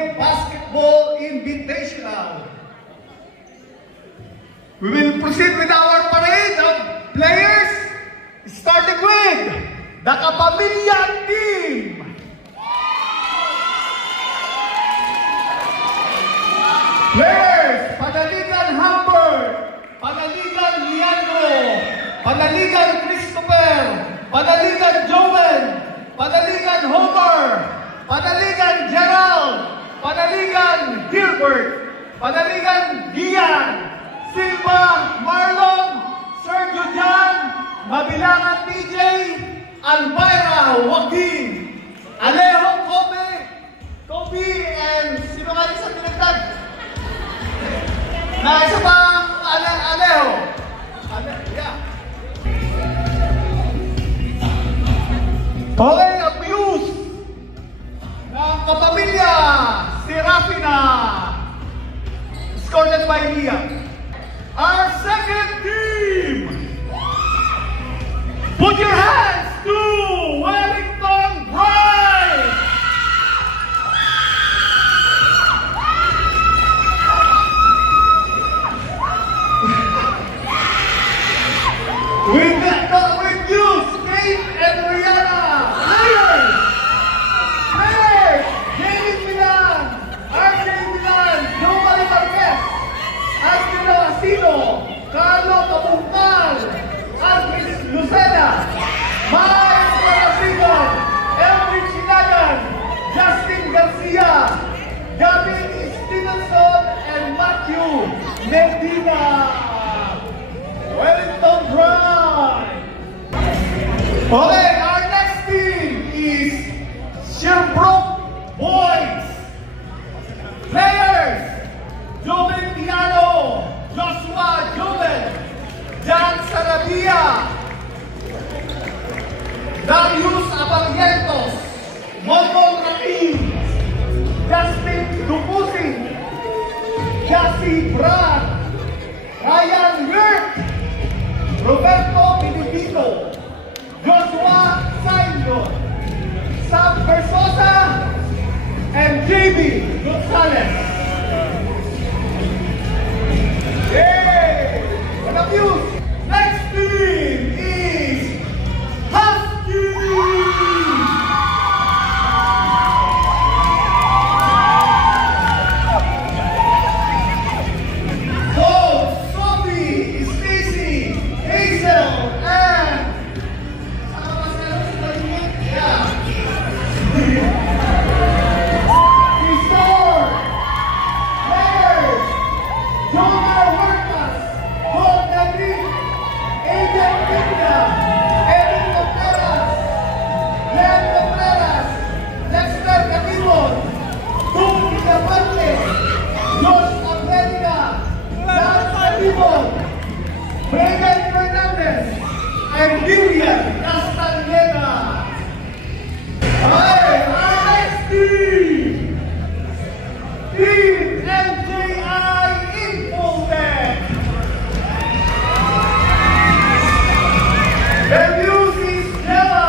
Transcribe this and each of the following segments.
Pinoy Basketball Invitational. We will proceed with our parade of players, starting with the Kapamilya team. Players, Panaligan Humbert, Panaligan Leandro, Panaligan Christopher, Panaligan Joel, Panaligan Homer, Panaligan Gerald, Panaligan Gilbert, Panaligan Gian, Silva Marlon, Sergio Jan, Mabilangan TJ, Alvira Joaquin, Alejo Kobe, and sino nga isang pinagtag? Na isa pang Alejo. Yeah. Okay, abuse ng Kapamilya, si Rafina, escorted by Lia. Our second team, put your hands to Wellington Pride. With you, Steve and Rihanna. Players, Jamie Milan, RJ Milan, Jomari Marquez, Angelo Asino, Carlo Cabungcal, Andres Lucena, Miles Marasigon, Elvin Chinagan, Justin Garcia, Gavin Stevenson, and Matthew Medina. Wellington Pride. Okay, our next team is Sherbrooke Boys. Players, Joven Piano, Joshua Joven, Jan Sarabia, Darius Abarientos, Monmon Rakim, Justin Dupusing, Cassie Brad, Ryan Wirk, Roberto Pinipito, Joshua Saindo, Sam Versosa, and JB Gonzalez. Yay! What a view! Next team is Husky! And Vivian Castaneda. Alright, our next team, Team MJI Infotech. The news is Jella.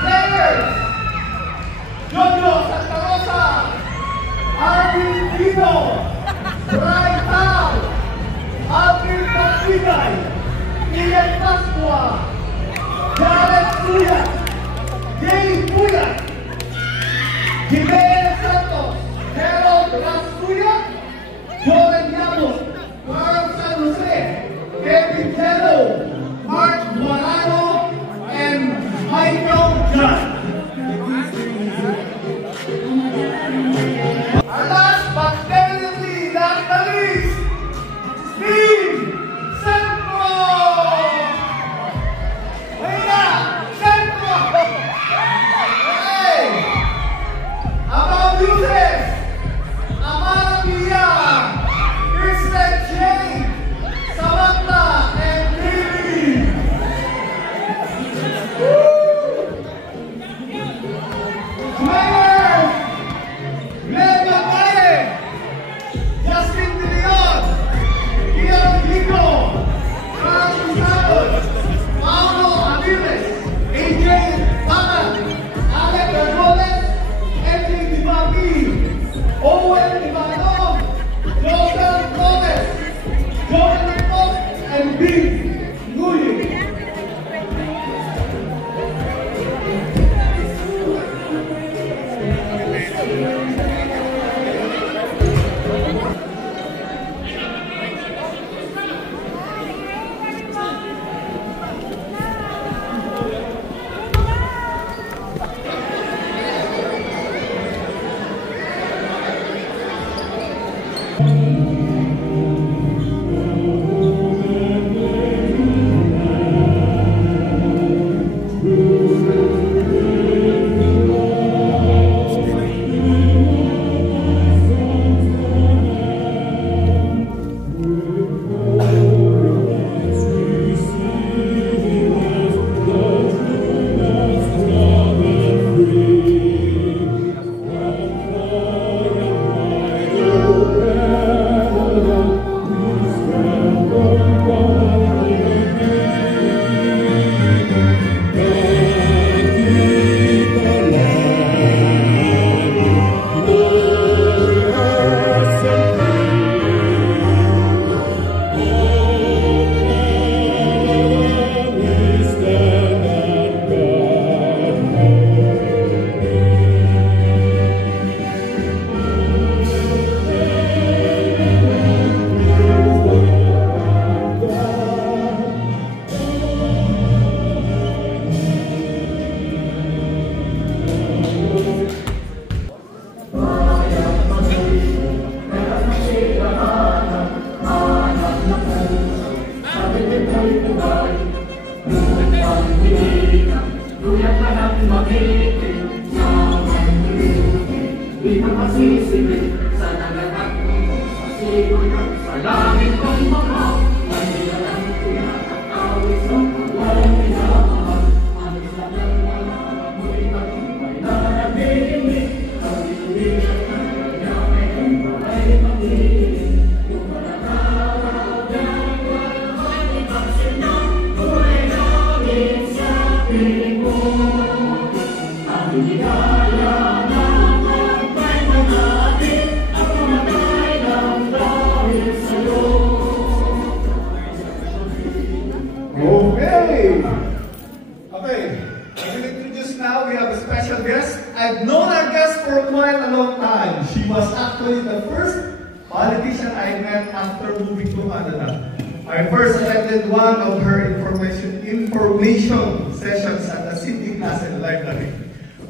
Players, Jojo Santa Rosa, Arvin Dino, Brian Tao, Alvin Pasquinay, Ian Pascua, Jared Suya, Jay Puya, Jimenez Santos, Harold Rasuya, Joren Yamos, Carl San Jose, Kevin Tello, Mark Morano, and Michael John. Our last but definitely not the least, Steve Centro! Hey! Aba!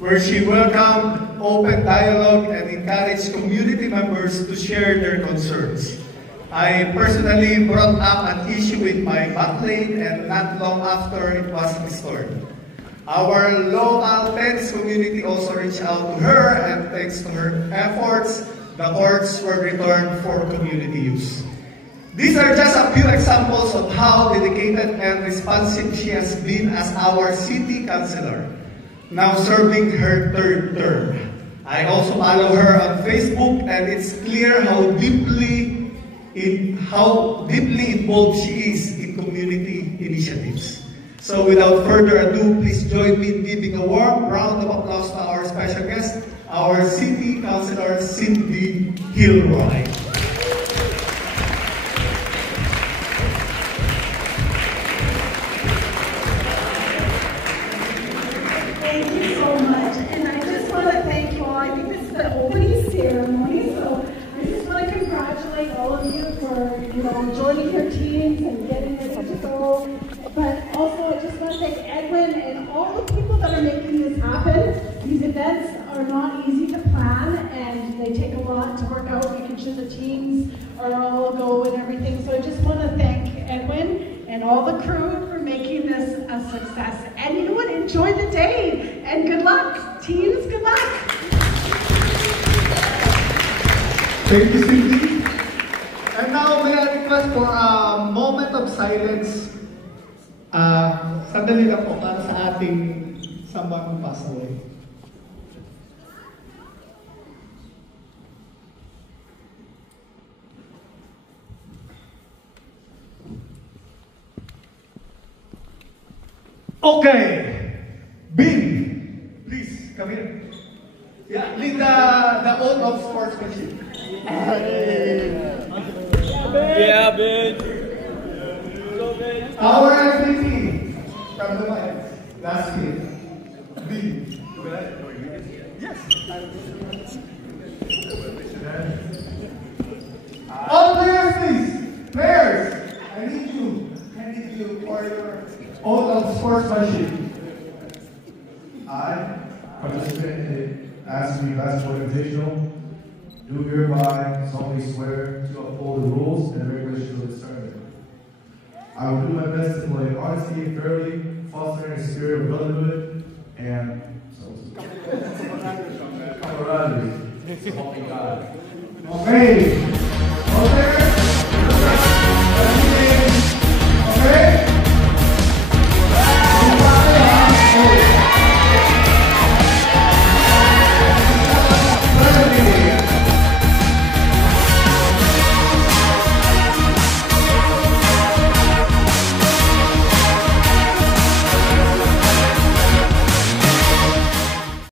Where she welcomed open dialogue and encouraged community members to share their concerns. I personally brought up an issue with my back lane and not long after it was restored. Our local tennis community also reached out to her, and thanks to her efforts, the courts were returned for community use. These are just a few examples of how dedicated and responsive she has been as our city councilor, now serving her third term. I also follow her on Facebook, and it's clear how deeply involved she is in community initiatives. So without further ado, please join me in giving a warm round of applause to our special guest, our City Councilor Cindy Gilroy. Joining your teams and getting it to go. But also, I just want to thank Edwin and all the people that are making this happen. These events are not easy to plan, and they take a lot to work out, making sure the teams are all go and everything. So I just want to thank Edwin and all the crew for making this a success. And you know what? Enjoy the day, and good luck. Teams, good luck. Thank you, Cindy. And now, may I request for a moment of silence. Sandali lang po para sa ating someone who passed away. Okay. Bing, please come here. Yeah, lead the oath of sportsmanship. Yeah, Ben. Our MVP from the mic, last year. B. Yes. All players, please. Players, I need you for your oath of sportsmanship. I, participant in ASME Basketball Invitational, do hereby solemnly swear to uphold the rules and regulations of this tournament. I will do my best to play honesty, fairly, fostering a spirit of brotherhood and camaraderie. So help me God. Okay.